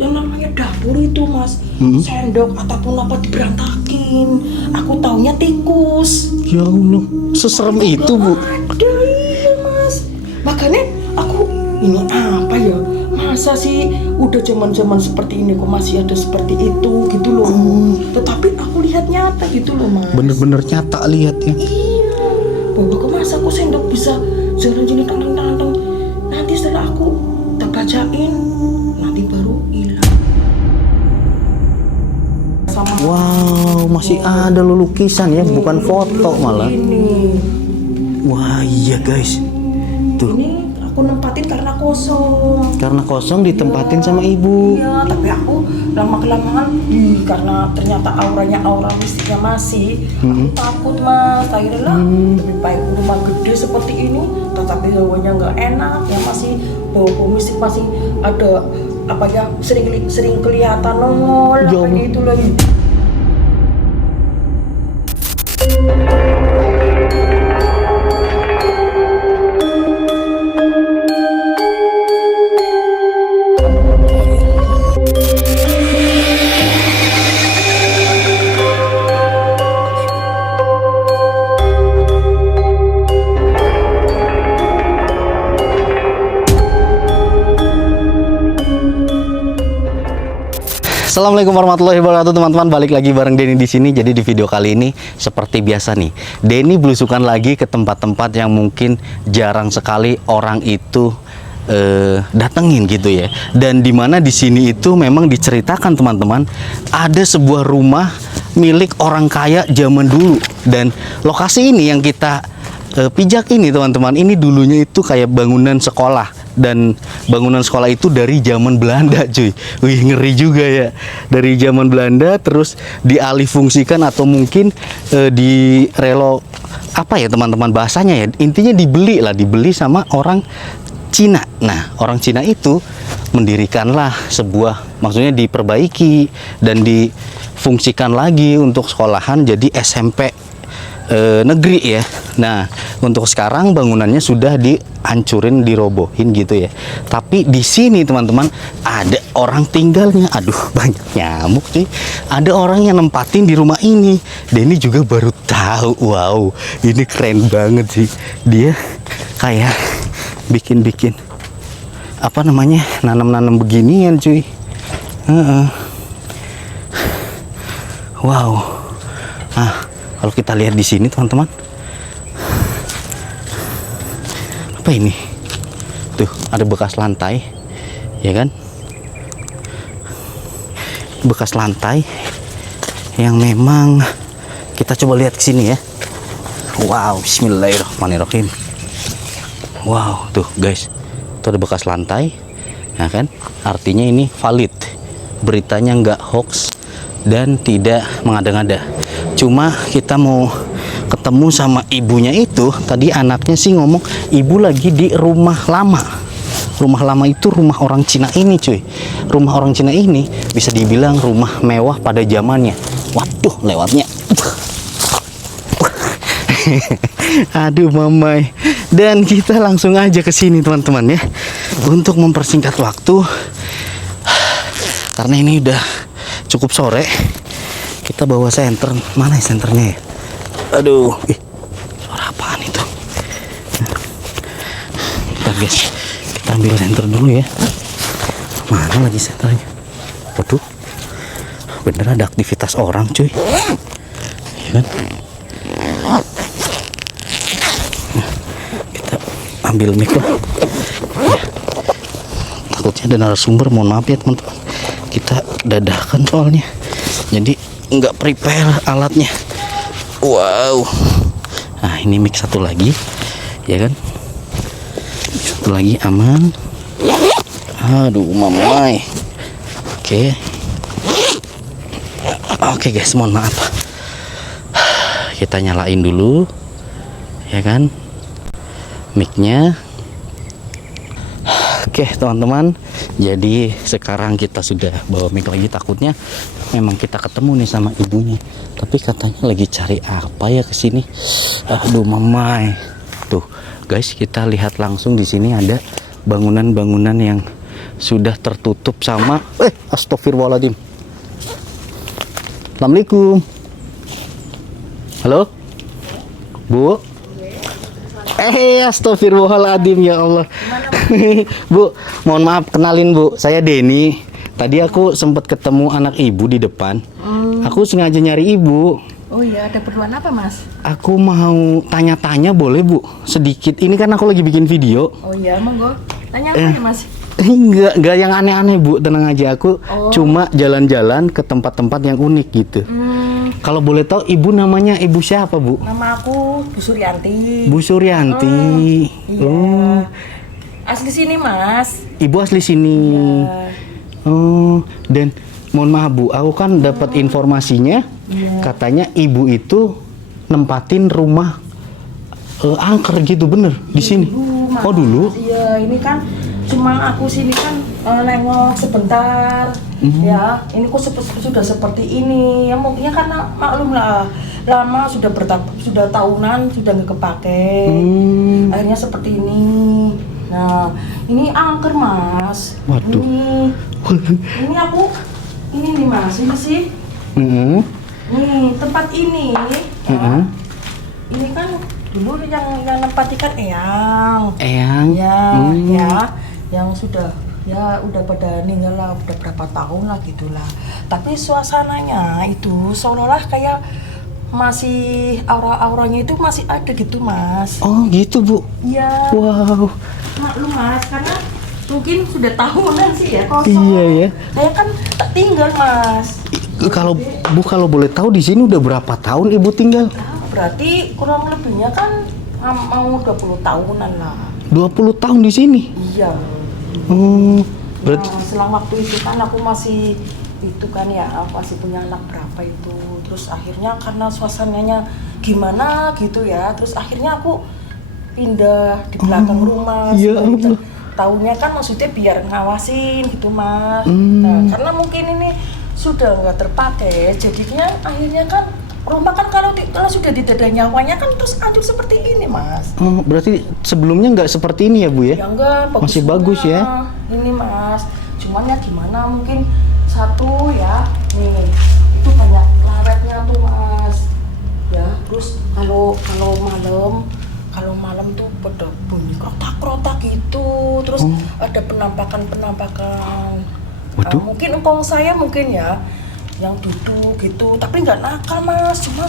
yang namanya dapur itu mas, sendok ataupun apa diberantakin. Aku taunya tikus. Ya Allah, seserem itu Bu. Ada, iya mas. Makanya aku ini apa ya? Masa sih udah zaman seperti ini kok masih ada seperti itu gitu loh. Tetapi aku lihat nyata gitu loh mas. Bener-bener nyata lihatnya. Iya. Bahwa kok masa aku sendok bisa jalan gini tantang. Nanti setelah aku tak bacain, nanti baru hilang. Sama Wow, masih ada lo lukisan ya, bukan foto malah. ini. Wah iya guys, tuh Ini aku nempatin karena kosong. karena kosong ditempatin sama ibu. Iya, tapi aku lama-kelamaan karena ternyata aura mistiknya masih. Aku takut mas, akhirnya lah lebih baik rumah gede seperti ini, tetapi hawanya nggak enak, ya masih bau mistik masih ada apa ya sering kelihatan nongol Ya apa Allah. gitu lagi. Assalamualaikum warahmatullahi wabarakatuh teman-teman, balik lagi bareng Denny di sini. Jadi di video kali ini seperti biasa nih, Denny belusukan lagi ke tempat-tempat yang mungkin jarang sekali orang itu datengin gitu ya. Dan dimana di sini itu memang diceritakan teman-teman, ada sebuah rumah milik orang kaya zaman dulu. Dan lokasi ini yang kita pijak ini teman-teman, ini dulunya itu kayak bangunan sekolah. Dan bangunan sekolah itu dari zaman Belanda cuy. Wih ngeri juga ya. Dari zaman Belanda terus dialih fungsikan atau mungkin apa ya teman-teman bahasanya ya. Intinya dibeli sama orang Cina. Nah orang Cina itu mendirikanlah sebuah, maksudnya diperbaiki dan difungsikan lagi untuk sekolahan jadi SMP negeri ya. Nah untuk sekarang bangunannya sudah dihancurin, dirobohin gitu ya. Tapi di sini teman-teman ada orang tinggalnya. Aduh banyak nyamuk sih. Ada orang yang nempatin di rumah ini. Denny juga baru tahu. Wow ini keren banget sih. Dia kayak bikin apa namanya, nanam beginian cuy. Wow. Kalau kita lihat di sini teman-teman, apa ini? Tuh ada bekas lantai, ya kan? Bekas lantai yang memang kita coba lihat ke sini ya. Wow, bismillahirrahmanirrahim. Wow, tuh guys, itu ada bekas lantai, ya kan? Artinya ini valid, beritanya nggak hoax dan tidak mengada-ngada. Cuma kita mau ketemu sama ibunya itu. Tadi anaknya sih ngomong ibu lagi di rumah lama. Rumah lama itu rumah orang Cina ini cuy. Rumah orang Cina ini bisa dibilang rumah mewah pada zamannya. Waduh lewatnya. Aduh mamai. Dan kita langsung aja ke sini teman-teman ya. Untuk mempersingkat waktu. Karena ini udah cukup sore. Kita bawa senter. Mana ya senternya ya? Aduh, suara apaan itu? Bentar guys, kita ambil senter dulu ya. Mana lagi senternya? Waduh, bener ada aktivitas orang cuy. Ya kan? Kita ambil mic lah. Ya. Takutnya ada narasumber, mohon maaf ya teman-teman. Kita dadakan soalnya. Jadi nggak prepare alatnya. Wow. Nah ini mic satu lagi, ya kan? Satu lagi aman. Aduh mamai. Oke guys, mohon maaf. Kita nyalain dulu, ya kan? Micnya. Oke teman-teman, jadi sekarang kita sudah bawa mic lagi. Takutnya memang kita ketemu nih sama ibunya, tapi katanya lagi cari apa ya ke sini. Aduh mamai. Tuh guys, kita lihat langsung di sini ada bangunan-bangunan yang sudah tertutup sama astagfirullahaladzim. Assalamualaikum. Halo Bu. Astagfirullahaladzim, ya Allah. Bu, mohon maaf, kenalin Bu, saya Denny. Tadi aku sempat ketemu anak ibu di depan. Aku sengaja nyari ibu. Oh iya, ada perluan apa Mas? Aku mau tanya-tanya boleh Bu? Sedikit, ini kan aku lagi bikin video. Oh iya, monggo. Tanya apa nih Mas? Enggak yang aneh-aneh Bu, tenang aja. Aku cuma jalan-jalan ke tempat-tempat yang unik gitu. Kalau boleh tahu ibu namanya ibu siapa Bu? Nama aku Bu Suryanti. Bu Suryanti. Iya. Asli sini Mas. Ibu asli sini. Iya. Dan mohon maaf Bu, aku kan dapat informasinya katanya ibu itu nempatin rumah angker gitu, bener di sini. Dulu, Mas. Oh dulu? Iya, ini kan cuma aku sini kan nengok sebentar. Ya, ini kok sudah seperti ini. Ya mungkinnya karena maklum lah, lama sudah sudah tahunan sudah nggak kepake. Akhirnya seperti ini. Nah, ini angker Mas. Waduh. Ini aku ini nih Mas, ini sih. Nih tempat ini. Ya. Ini kan dulu yang nempatikan Eyang. Ya, ya, yang sudah ya udah pada meninggal lah, udah berapa tahun lah gitulah. Tapi suasananya itu seolah-olah kayak masih aura-auranya itu masih ada gitu Mas. Oh gitu Bu. Iya. Wow. Maklum Mas, karena mungkin sudah tahunan sih ya kosong. Iya ya. Saya kan tak tinggal Mas. Kalau Bu kalau boleh tahu di sini udah berapa tahun Ibu tinggal? Berarti kurang lebihnya kan mau 20 tahunan lah. 20 tahun di sini. Iya. Berarti Nah, selang waktu itu kan aku masih itu kan ya, aku masih punya anak berapa itu. Terus akhirnya karena suasananya gimana gitu ya, terus akhirnya aku pindah di belakang rumah. Ya Gitu. Allah. Taunya kan maksudnya biar ngawasin gitu Mas. Nah, karena mungkin ini sudah nggak terpakai, jadinya akhirnya kan rumah kan kalau sudah tidak ada nyawanya kan terus hancur seperti ini Mas. Oh, berarti sebelumnya nggak seperti ini ya Bu ya? Ya enggak, bagus Masih bagus ya? Ini Mas, cuman ya gimana mungkin satu ya, nih itu banyak lawetnya tuh Mas. Ya, terus kalau malam tuh pada bunyi krotak-krotak gitu, terus ada penampakan. Waduh. Mungkin engkong saya mungkin ya yang duduk gitu, tapi nggak nakal Mas, cuma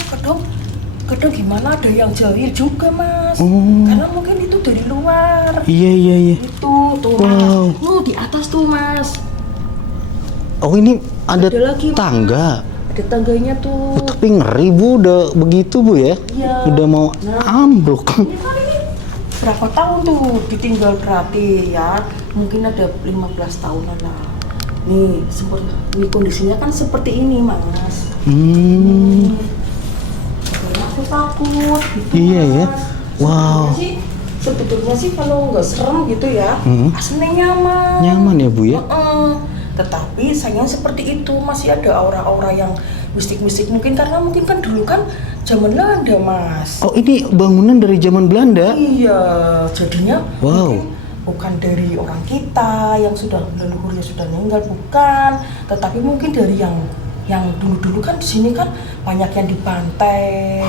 kadang gimana ada yang jahil juga Mas, karena mungkin itu dari luar. Iya. Itu tuh Wow. Mas, di atas tuh Mas. Oh ini ada lagi Mas. tangga. Ada tangganya tuh. Oh, tapi ngeri Bu, udah begitu Bu ya? Iya. Udah mau ambruk. Ini kan ini berapa tahun tuh ditinggal berarti ya? Mungkin ada 15 tahunan lah. Nih, ini kondisinya kan seperti ini Mas. Aku takut gitu Iya Mas. ya. Wow. Sebetulnya sih kalau nggak serem gitu ya, aslinya nyaman. Nyaman ya Bu ya? Tetapi sayang seperti itu masih ada aura-aura yang mistik-mistik mungkin karena mungkin kan dulu kan zaman Belanda Mas. Oh ini bangunan dari zaman Belanda? Iya, jadinya Wow. mungkin bukan dari orang kita yang sudah leluhurnya sudah meninggal, bukan, tetapi mungkin dari yang dulu-dulu kan di sini kan banyak yang dibantai.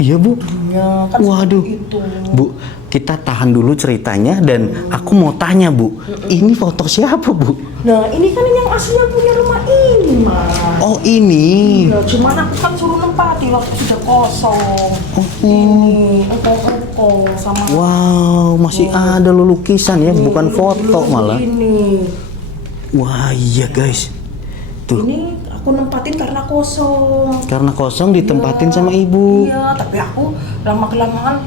Iya Bu. Dulunya kan Waduh. seperti itu. Bu, kita tahan dulu ceritanya dan aku mau tanya Bu, ini foto siapa Bu? Nah ini kan yang aslinya punya rumah ini Mas. Oh ini. Ya, cuman aku kan suruh nempati waktu sudah kosong. Oh. Ini engkong sama. Wow, masih ada lukisan ya, bukan foto malah. Ini. Wah iya guys, tuh. Ini aku nempatin karena kosong. Karena kosong ditempatin sama ibu. Iya, tapi aku lama-kelamaan,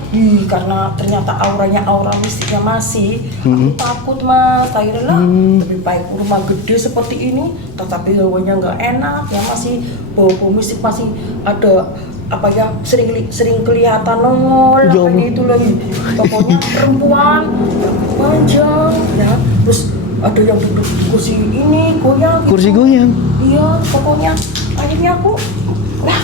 karena ternyata aura mistiknya masih, aku takut Mas. Akhirnya lah, lebih baik rumah gede seperti ini, tetapi hawanya nggak enak, ya masih bau mistik masih ada apa ya sering kelihatan nongol Ya apa itu lagi. Pokoknya perempuan panjang, ya, terus ada yang duduk di kursi ini goyang. Gitu. Kursi goyang. Iya, pokoknya akhirnya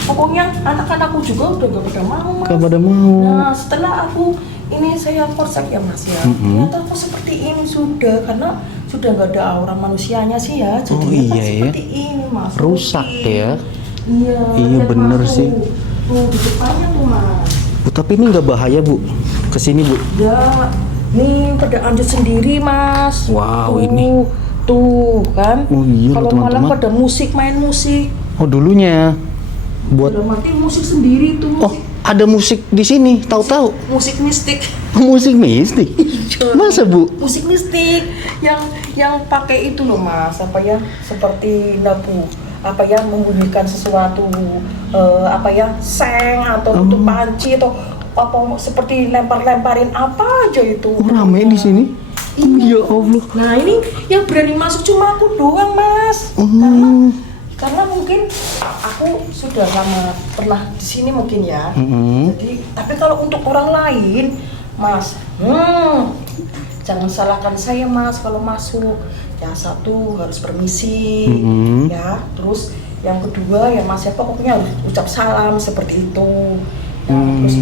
pokoknya anak-anakku juga udah gak pada mau Mas. Gak pada mau. Nah setelah aku ini saya polsek ya Mas ya, ternyata aku seperti ini sudah karena sudah nggak ada aura manusianya sih ya. Jadi Oh, iya ya. seperti ini Mas. Rusak ya. Iya. Iya, lihat, bener Mas, sih. Tuh di depannya tuh Mas. Bu, tapi ini nggak bahaya Bu? Kesini Bu? Ya, nih pada lanjut sendiri Mas. Wow, Tuh, ini. Tuh kan. Oh, iya loh, Kalau malam teman-teman. pada musik, main musik. Oh, dulunya buat. Dalam arti musik sendiri tuh. Oh, ada musik di sini, tahu-tahu. Musik mistik. Musik mistik. Masa Bu? Musik mistik yang pakai itu loh Mas, apa ya, seperti nabu, apa ya, membunyikan sesuatu, apa ya, seng atau tutup panci atau apa, seperti lempar-lemparin apa aja itu. Oh, rame di sini. Ya Allah. Nah ini yang berani masuk cuma aku doang Mas. Oh. Karena mungkin aku sudah lama pernah di sini mungkin ya. Jadi, tapi kalau untuk orang lain, Mas, jangan salahkan saya Mas kalau masuk. Ya satu harus permisi, ya. Terus yang kedua ya Mas ya pokoknya harus ucap salam seperti itu. Ya, terus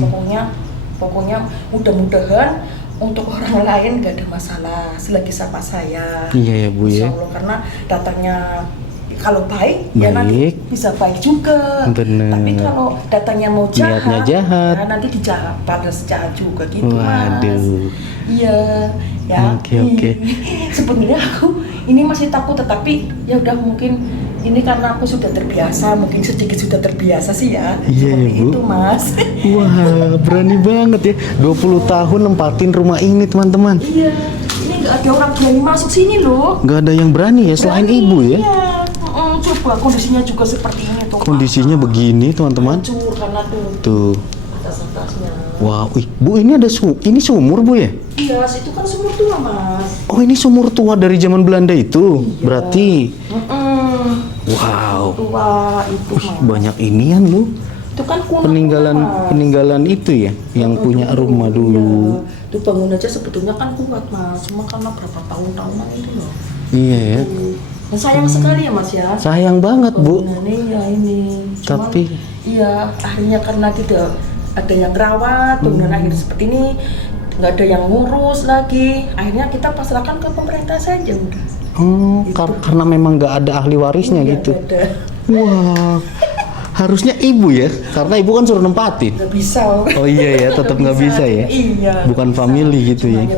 pokoknya mudah-mudahan untuk orang lain gak ada masalah selagi sama saya. Iya ya Bu ya. Insya Allah, karena datangnya kalau baik, ya nanti Baik. bisa baik juga. Bener. Tapi kalau datangnya mau jahat, Niatnya jahat. ya nanti dijahat, balas jahat juga gitu Mas. Waduh. Iya, ya. Oke. Sebenarnya aku ini masih takut, tetapi ya udah mungkin ini karena aku sudah terbiasa, mungkin sedikit sudah terbiasa sih ya. Iya, Seperti Bu. itu Mas. Wah, berani banget ya. 20 tahun nempatin rumah ini teman-teman. Iya, ini nggak ada orang berani masuk sini loh. Nggak ada yang berani ya selain Berani, Ibu ya. Iya. Coba kondisinya juga seperti ini tuh. Kondisinya begini teman-teman. Hancur karena Tuh. atas-atasnya. Wow, ini ada ini sumur Bu ya? Iya, itu kan sumur tua Mas. Oh, ini sumur tua dari zaman Belanda itu. Berarti wow. Tua itu Mas. Banyak inian lu. Itu kan kuno. Peninggalan itu ya yang punya rumah dulu. Iya. Itu bangun aja sebetulnya kan kuat Mas. Cuma karena berapa tahun-tahunan itu loh. Iya ya. Dan sayang sekali ya Mas ya. Sayang banget Bu. Bangunannya ya ini. Cuman, Tapi- iya, akhirnya karena tidak ada yang rawat, bangunan akhirnya seperti ini, nggak ada yang ngurus lagi. Akhirnya kita pasrahkan ke pemerintah saja udah. Oh, karena memang nggak ada ahli warisnya Iya, gitu. nggak ada. Wah, harusnya Ibu ya, karena Ibu kan suruh nempatin. Nggak bisa. Oh iya ya, tetap nggak bisa ya. Iya. Bukan nggak family bisa. gitu Cuma ya. hanya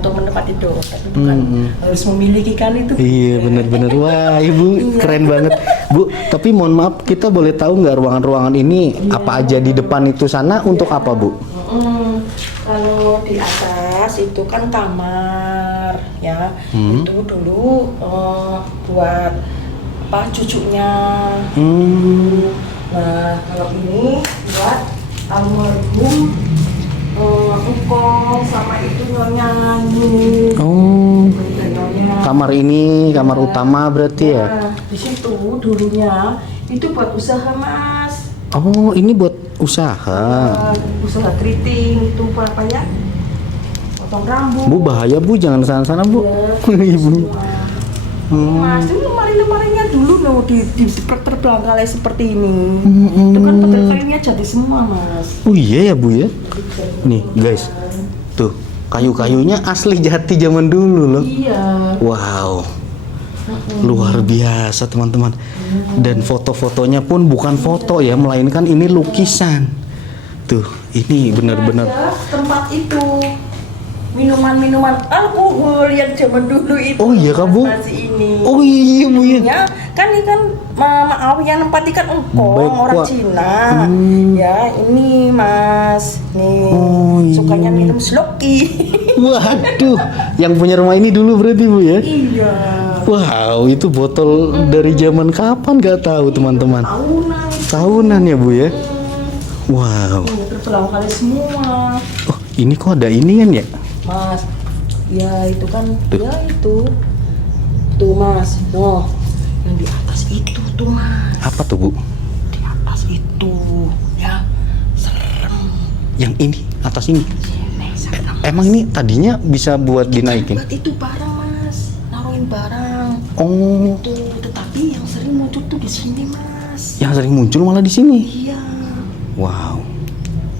untuk menempati doang, tapi bukan harus memiliki kan itu. Iya bener-bener. Wah Ibu keren banget Bu. Tapi mohon maaf, kita boleh tahu nggak ruangan-ruangan ini apa aja di depan itu sana untuk apa Bu? Kalau di atas itu kan kamar ya, itu dulu buat apa cucunya. Nah kalau ini buat almarhum Engkong sama itu nyonya Nyi. Oh, Nyonya. kamar ini kamar utama berarti ya? Nah, di situ dulunya itu buat usaha Mas. Oh, ini buat usaha. Usaha keriting itu apa ya? Potong rambut. Bu bahaya Bu, jangan sana-sana Bu. Ibu. Mas, dulu lemari-lemarinya dulu loh di terbelakang seperti ini. Itu kan kayu-kayunya jadi semua Mas. Oh iya ya Bu ya. Nih guys, tuh kayu-kayunya asli jati zaman dulu loh. Iya. Wow, luar biasa teman-teman. Dan foto-fotonya pun bukan foto ya, melainkan ini lukisan. Tuh, ini benar-benar. Ada tempat itu minuman-minuman alkohol yang zaman dulu itu. Oh iya Kak Bu? Masih ini. Oh iya Bu ya. Ya, kan ini kan maaf yang nempati kan Engkong Baik, orang Wak. Cina. Ya, ini Mas. Nih, Oh, iya. sukanya minum sloki. Waduh, yang punya rumah ini dulu berarti Bu ya? Iya. Wow, itu botol dari zaman kapan gak tahu teman-teman. Tahunan. Tahunan ya Bu ya? Wow. Ini terbelang kali semua. Oh, ini kok ada ini kan ya? Mas, ya itu kan, Tuh. ya itu. Tuh Mas, noh. Yang di atas itu tuh Mas. Apa tuh Bu? Di atas itu, ya. Serem. Yang ini, atas ini. Sini, serem. Emang ini tadinya bisa buat dinaikin? Buat itu barang Mas, naruhin barang. Oh, Tuh, tetapi yang sering muncul tuh di sini Mas. yang sering muncul malah di sini. Iya. Wow.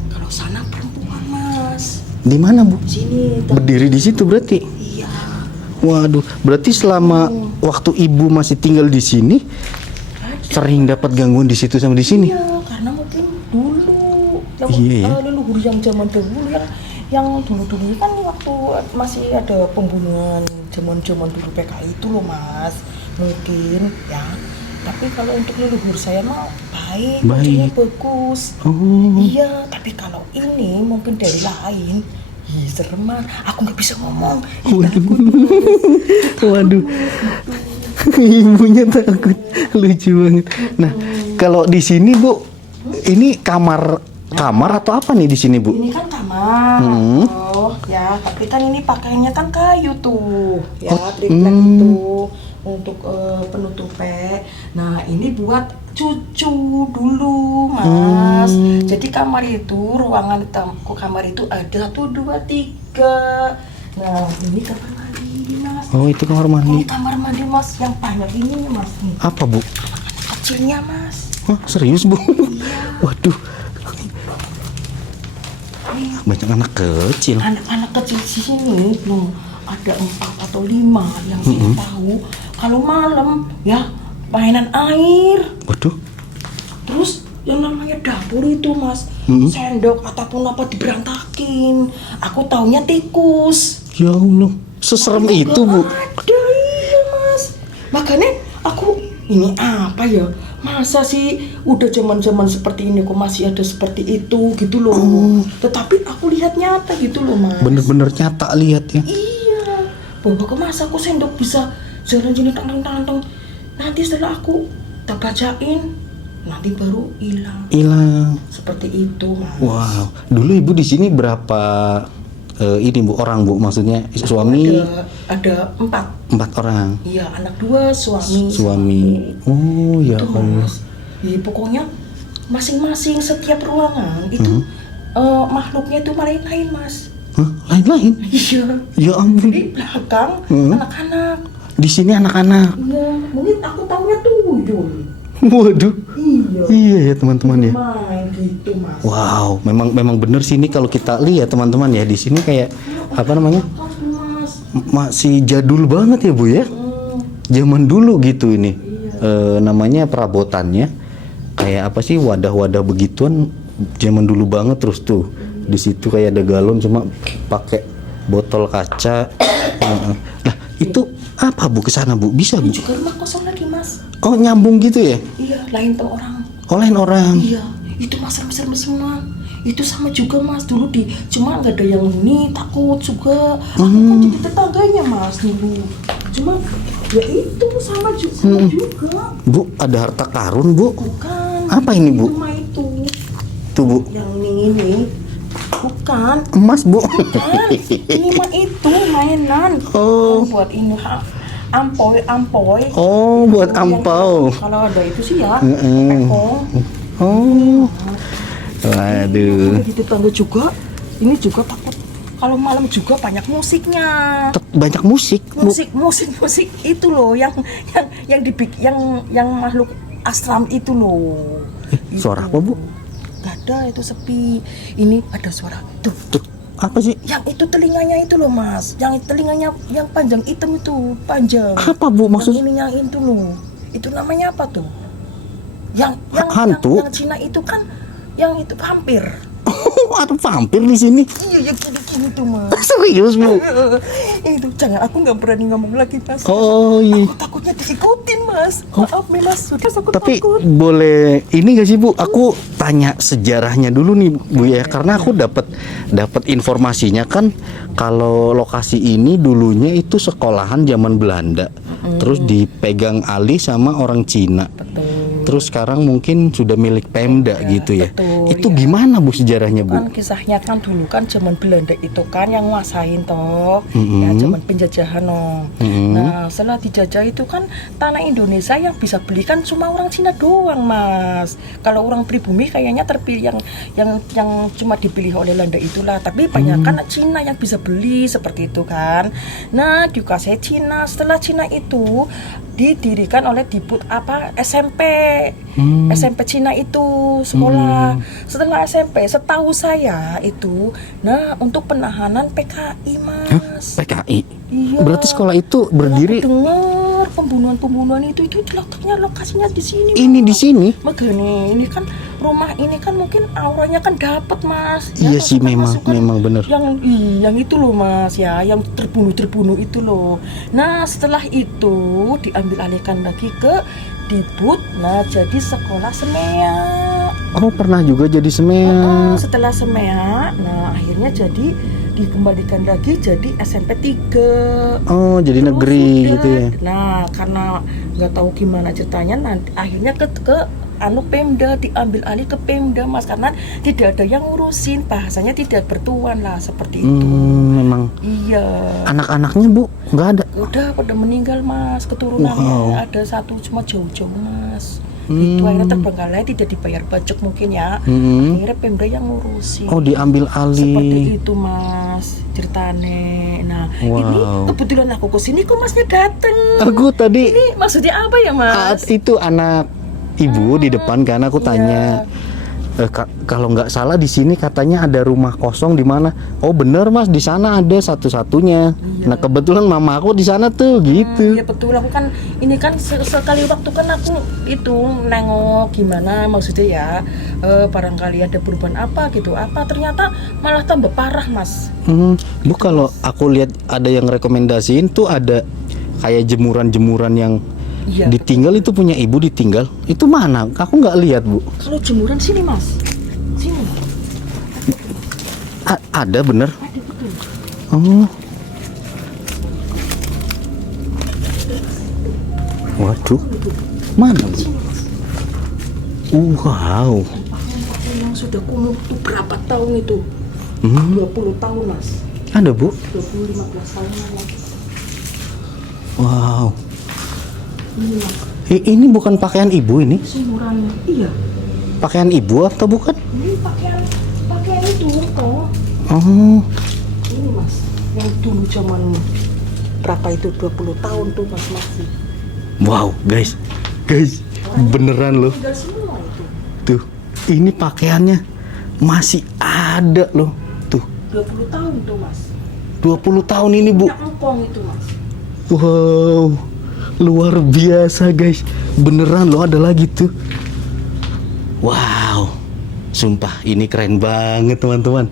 Kalau sana perempuan Mas. Di mana Bu? Sini. Berdiri di situ berarti? Iya. Waduh, berarti selama waktu ibu masih tinggal di sini sering dapat gangguan di situ sama di sini. Iya, karena mungkin dulu Iya, ya. leluhur yang zaman dahulu yang dulu kan waktu masih ada pembunuhan zaman dulu PKI itu loh Mas, mungkin ya. Tapi kalau untuk leluhur saya mah baik. Modelnya bagus. Oh. Iya, tapi kalau ini mungkin dari lain. Ih, serem Mas. Aku nggak bisa ngomong. Ih, takut. Waduh. Ibunya takut. Lucu banget. Nah, kalau di sini Bu, ini kamar atau apa nih di sini Bu? Ini kan kamar. Oh, ya, tapi kan ini pakainya kan kayu tuh. Ya, triplek itu untuk penutupnya. Nah, ini buat cucu dulu, Mas. Jadi kamar itu, ruangan kamar itu ada 1, 2, 3. Nah, ini kamar mandi, Mas. Oh, itu kamar mandi. Ini kamar mandi, Mas, yang banyak ini, Mas. Nih. Apa Bu? Kecilnya, Mas. Hah, serius Bu? Waduh. Banyak anak kecil. Anak-anak kecil di sini loh, ada 4 atau 5 yang saya tahu. Kalau malam ya mainan air. Waduh. Terus yang namanya dapur itu Mas, sendok ataupun apa diberantakin. Aku taunya tikus. Ya Allah, seserem itu Bu. Ada iya Mas. Makanya aku ini apa ya? Masa sih udah zaman-zaman seperti ini kok masih ada seperti itu gitu loh. Tetapi aku lihat nyata gitu loh Mas. Bener-bener nyata lihat ya. Iya. Bahwa ke masa aku sendok bisa jalan sini tantang. Nanti setelah aku tak bacain, nanti baru hilang. Seperti itu Mas. Wow. Dulu Ibu di sini berapa ini Bu orang Bu? Maksudnya suami? Ada 4. 4 orang. Iya, anak 2, Suami. Oh ya Itu Allah. Mas. Ya, pokoknya masing-masing setiap ruangan itu makhluknya itu lain-lain Mas. Hah? Lain-lain? Iya. Ya ampun. Di belakang anak-anak. Di sini anak-anak. Iya, mungkin aku taunya tuyul. Waduh. Iya. Iya ya teman-teman ya. Main gitu Mas. Wow, memang bener sini kalau kita lihat teman-teman ya, di sini kayak apa namanya? Mas. Masih jadul banget ya Bu ya. Zaman dulu gitu ini. Namanya perabotannya kayak apa sih, wadah-wadah begituan zaman dulu banget. Terus tuh di situ kayak ada galon cuma pakai botol kaca. Nah, itu apa Bu kesana Bu? Bisa Bu? Juga rumah kosong lagi Mas. Oh, nyambung gitu ya? Iya, lain tuh orang. Oh, lain orang. Iya, itu Mas serem semua. Itu sama juga Mas dulu cuma nggak ada yang ini takut juga. Aku kan jadi tetangganya Mas dulu. Cuma ya itu sama juga. Bu, ada harta karun Bu? Bukan. Apa ini Bu? Cuma itu. Tuh Bu. Yang ini. Bukan. Emas Bu. Bukan. Ini mah itu mainan. Oh. Buat ini ampoy. Oh, buat ampau. Kalau ada itu sih ya. Heeh. Pekong. Oh. Waduh. Di tetangga juga. Ini juga takut. Kalau malam juga banyak musiknya. Banyak musik, Bu. Musik itu loh yang makhluk astram itu loh. Suara apa Bu? Gak ada, itu sepi. Ini ada suara tuh. Tuh, apa sih? Yang itu telinganya itu loh Mas. Yang telinganya yang panjang hitam itu panjang. Apa Bu maksud? Yang ininya itu loh. Itu namanya apa tuh? Yang Hantu? Yang Cina itu kan yang itu vampir. Oh, ada vampir di sini. Iya, yang gini tuh Mas. Serius Bu? Itu jangan, aku nggak berani ngomong lagi Mas. Oh iya. Aku takutnya diikutin Mas. Maaf nih Mas, sudah aku Tapi takut. boleh ini gak sih Bu? Aku tanya sejarahnya dulu nih Bu ya, karena aku dapat informasinya kan kalau lokasi ini dulunya itu sekolahan zaman Belanda, terus dipegang alih sama orang Cina. Betul. Terus sekarang mungkin sudah milik Pemda gitu ya. betul, Itu ya. gimana Bu sejarahnya Bu? Kan kisahnya kan dulu kan zaman Belanda itu kan yang nguasain toh, ya zaman penjajahan no. Nah setelah dijajah itu kan tanah Indonesia yang bisa beli kan cuma orang Cina doang Mas. Kalau orang pribumi kayaknya terpilih yang cuma dipilih oleh Belanda itulah. Tapi banyak kan Cina yang bisa beli seperti itu kan. Nah dikuasai Cina. Setelah Cina itu didirikan oleh SMP Cina itu sekolah. Setengah SMP, setahu saya itu, nah untuk penahanan PKI mas. PKI. Iya. Berarti sekolah itu berdiri. Dengar pembunuhan itu letaknya lokasinya di sini. Ini di sini. Makanya ini kan rumah ini kan mungkin auranya kan dapat mas. Iya sih, masukan memang bener. Yang itu loh mas ya, yang terbunuh itu loh. Nah setelah itu diambil alihkan lagi ke Dibut. Nah jadi sekolah Semea. Oh, pernah juga jadi Semea. Setelah Semea, nah akhirnya jadi dikembalikan lagi jadi SMP 3. Oh, jadi Terus negeri udah. gitu ya. Nah, karena nggak tahu gimana ceritanya, nanti akhirnya ke Pemda, diambil alih ke Pemda mas, karena tidak ada yang ngurusin, bahasanya tidak bertuan lah seperti itu. Memang. Iya. Anak-anaknya Bu nggak ada. Udah pada meninggal mas, keturunannya Wow. ada satu cuma jauh-jauh mas. Itu akhirnya terbengkalai, tidak dibayar pajak mungkin ya. Akhirnya Pemda yang ngurusin. Oh, diambil alih. Seperti itu mas ceritane. Nah ini kebetulan aku kesini kok masnya dateng. Aku tadi Ini maksudnya apa ya mas? itu anak ibu di depan kan, aku tanya. Kalau nggak salah di sini katanya ada rumah kosong di mana? Oh bener mas, di sana ada satu-satunya. Nah kebetulan mama aku di sana tuh gitu. Ya betul, aku kan ini kan sekali waktu kan aku itu nengok gimana maksudnya ya, barangkali ada perubahan apa gitu, apa ternyata malah tambah parah mas. Bu, kalau aku lihat ada yang rekomendasiin tuh ada kayak jemuran-jemuran yang ditinggal, itu punya ibu ditinggal. Itu mana? Aku nggak lihat Bu. Kalau jemuran sini mas, sini. Ada bener? Ada betul. Oh. Waduh. Mana Bu? Wow. Pakaian yang sudah kumuh tuh berapa tahun itu? 20 tahun mas. Ada Bu? 15 tahun lagi. Wow. Ini mas, Ini bukan pakaian ibu ini? jemurannya. Iya. Pakaian ibu atau bukan? Ini pakaian itu toh. Oh. Ini mas, yang dulu zaman berapa itu 20 tahun tuh mas masih. Wow, guys, beneran loh. Tinggal semua itu. Tuh, ini pakaiannya masih ada loh. Tuh, 20 tahun tuh mas. 20 tahun ini Bu. Punya empong itu mas. Wow, luar biasa guys. Beneran loh, ada lagi tuh. Wow, sumpah ini keren banget teman-teman.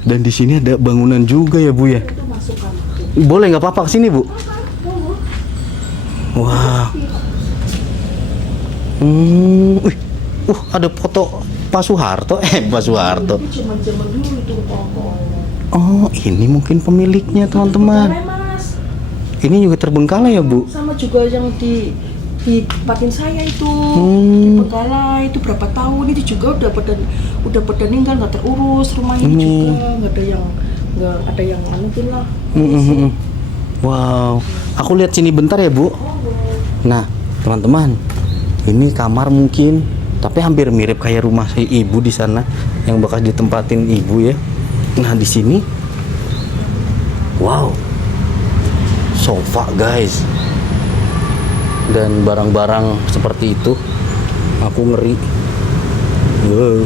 Dan di sini ada bangunan juga ya Bu ya. Itu masukan. Boleh nggak apa-apa kesini Bu? Wow. Wih, ada foto Pak Soeharto. Pak Soeharto. Itu zaman dulu itu empong. Oh, ini mungkin pemiliknya teman-teman. Mas. Ini juga terbengkalai ya Bu? Sama juga yang di tempatin saya itu di Bengkalai itu berapa tahun itu juga udah pada meninggal, nggak terurus rumah ini juga, nggak ada yang anuin lah. Wow, aku lihat sini bentar ya Bu. Nah teman-teman, ini kamar mungkin, tapi hampir mirip kayak rumah si ibu di sana yang bekas ditempatin ibu ya. Nah di sini, wow, sofa guys, dan barang-barang seperti itu, aku ngeri. Wow.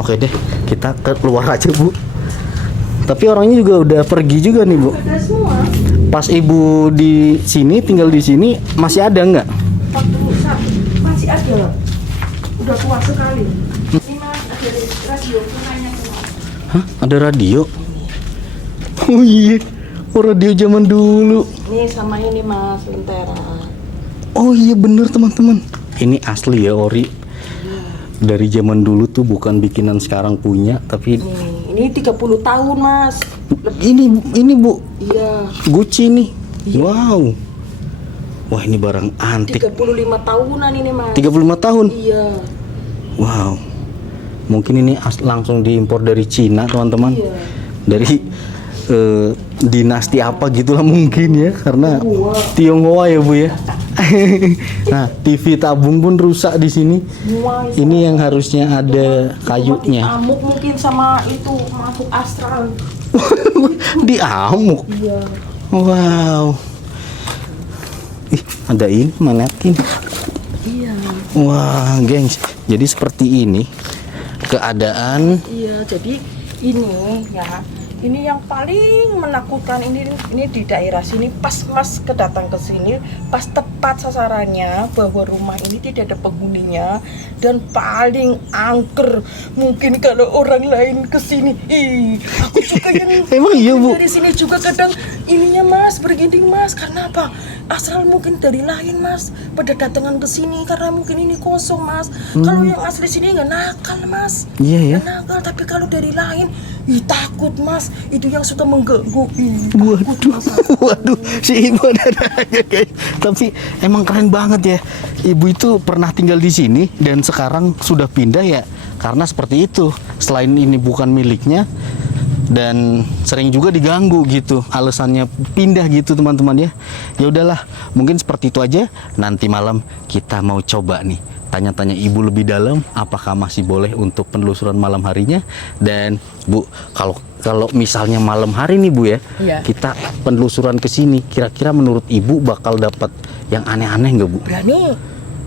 Oke deh, kita keluar aja Bu. Tapi orangnya juga udah pergi juga nih Bu. Ada semua. Pas ibu di sini, tinggal di sini, masih ada nggak? Masih ada. Udah tua sekali. Ini mas ada radio sunanya semua. Hah? Ada radio? Oh iya, oh radio zaman dulu. Ini sama ini mas lentera. Oh iya bener teman-teman. Ini asli ya ori. Dari zaman dulu tuh, bukan bikinan sekarang punya, tapi Ini 30 tahun mas. ini Bu. Iya. Gucci nih. Wow. Wah ini barang antik. 35 tahunan ini mas. 35 tahun. Iya. Wow. Mungkin ini langsung diimpor dari Cina teman-teman. Iya. Dari dinasti apa gitulah mungkin ya, karena Tionghoa ya Bu ya. Nah TV tabung pun rusak di sini. Ini yang harusnya ada kayunya. Diamuk mungkin sama itu masuk astral. Diamuk. Iya. Wow. Ih, ada ini manekin. Iya. Wah, gengs. Jadi seperti ini keadaan. Iya, jadi ini ya, ini yang paling menakutkan ini di daerah sini. Pas Mas kedatang ke sini, pas tepat sasarannya bahwa rumah ini tidak ada penghuninya dan paling angker. Mungkin kalau orang lain ke sini, aku juga yang Emang iya, Bu? dari sini juga kadang ininya Mas berginding Mas, karena apa? Asal mungkin dari lain Mas pada datangan ke sini karena mungkin ini kosong Mas. Kalau yang asli sini nggak nakal Mas. Iya ya. Nggak nakal, tapi kalau dari lain, takut Mas. Itu yang suka mengganggu. Waduh, waduh, si ibu ada aja guys. Tapi emang keren banget ya. Ibu itu pernah tinggal di sini dan sekarang sudah pindah ya. Karena seperti itu. Selain ini bukan miliknya dan sering juga diganggu gitu. Alasannya pindah gitu teman-teman ya. Ya udahlah, mungkin seperti itu aja. Nanti malam kita mau coba nih tanya-tanya ibu lebih dalam apakah masih boleh untuk penelusuran malam harinya. Dan Bu, kalau misalnya malam hari nih Bu ya, Iya. kita penelusuran ke sini, kira-kira menurut ibu bakal dapat yang aneh-aneh nggak Bu? Berani?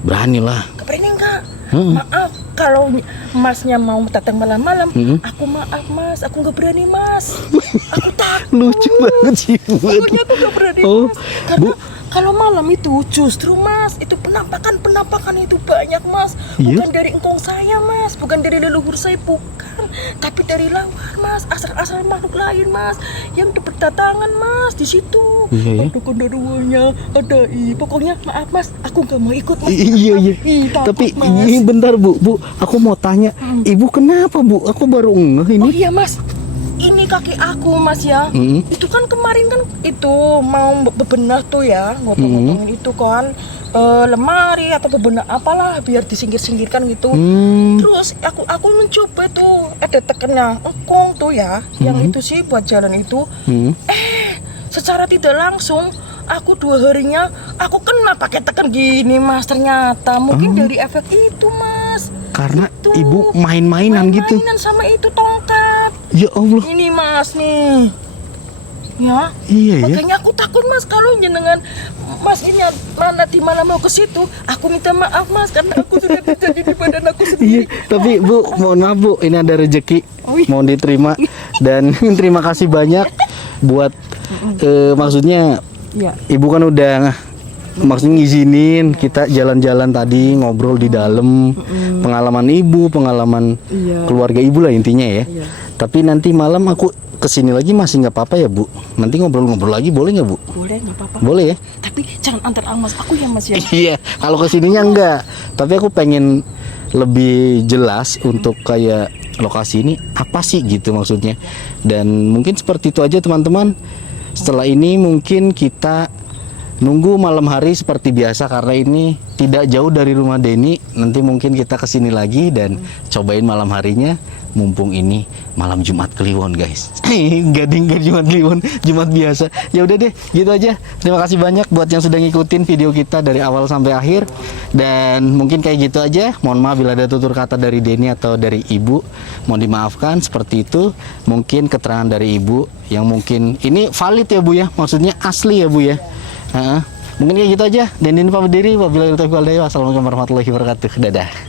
Berani lah. Berani enggak? Maaf, kalau Masnya mau datang malam-malam, aku maaf Mas, aku nggak berani Mas. Aku takut. Lucu banget sih Bu. Pokoknya aku nggak berani Oh, Mas. Karena Bu. kalau malam itu justru Mas, itu penampakan itu banyak Mas. Iya? Bukan dari engkong saya Mas, bukan dari leluhur saya, bukan. Tapi dari luar Mas, asal-asal makhluk lain Mas, yang berdatangan Mas di situ. Iya, ya? Ada genderuwonya, ada pokoknya maaf Mas, aku nggak mau ikut Mas. Iya iya. Takut, Tapi Mas. ini bentar Bu, aku mau tanya, ibu kenapa Bu? Aku baru ngeh Oh ini. iya Mas, ini kaki aku Mas ya. Itu kan kemarin kan itu mau bebenah tuh ya, ngotong-ngotongin itu kan lemari atau bebenah apalah biar disingkir-singkirkan gitu. Terus aku mencoba tuh ada tekennya engkong tuh ya, yang itu sih buat jalan itu. Secara tidak langsung aku 2 harinya aku kena pakai tekan gini Mas, ternyata mungkin dari efek itu Mas. Karena Itu. ibu main-mainan gitu. Mainan sama itu tongkat. Ya Allah. Ini Mas nih. Ya. Iya ya. Makanya aku takut Mas kalau jenengan Mas ini mana di mana mau ke situ, aku minta maaf Mas karena aku sudah terjadi di badan aku Iya, sendiri. tapi Bu, mohon maaf Bu, ini ada rezeki, Oh, iya. mohon diterima. Dan terima kasih banyak buat maksudnya Iya. Ibu kan udah maksudnya ngizinin kita jalan-jalan tadi, ngobrol di dalam, pengalaman Ibu, pengalaman Iya. keluarga Ibu lah intinya ya. Iya. Tapi nanti malam aku kesini lagi masih nggak apa-apa ya Bu? Nanti ngobrol-ngobrol lagi boleh nggak Bu? Boleh, nggak apa-apa. Boleh ya? Tapi jangan antar Mas aku ya Mas ya. Iya, kalau kesininya enggak. Tapi aku pengen lebih jelas untuk kayak lokasi ini apa sih gitu maksudnya. Dan mungkin seperti itu aja teman-teman. Setelah ini mungkin kita nunggu malam hari seperti biasa karena ini tidak jauh dari rumah Denny. Nanti mungkin kita kesini lagi dan cobain malam harinya. Mumpung ini malam Jumat Kliwon guys. Gading Jumat Kliwon, Jumat biasa. Ya udah deh, gitu aja. Terima kasih banyak buat yang sudah ngikutin video kita dari awal sampai akhir. Dan mungkin kayak gitu aja. Mohon maaf bila ada tutur kata dari Denny atau dari Ibu. Mohon dimaafkan seperti itu. Mungkin keterangan dari Ibu yang mungkin ini valid ya Bu ya. Maksudnya asli ya Bu ya. Mungkin kayak gitu aja. Denny pamit diri. Wabillahi taufiq wal hidayah. Wassalamualaikum warahmatullahi wabarakatuh. Dadah.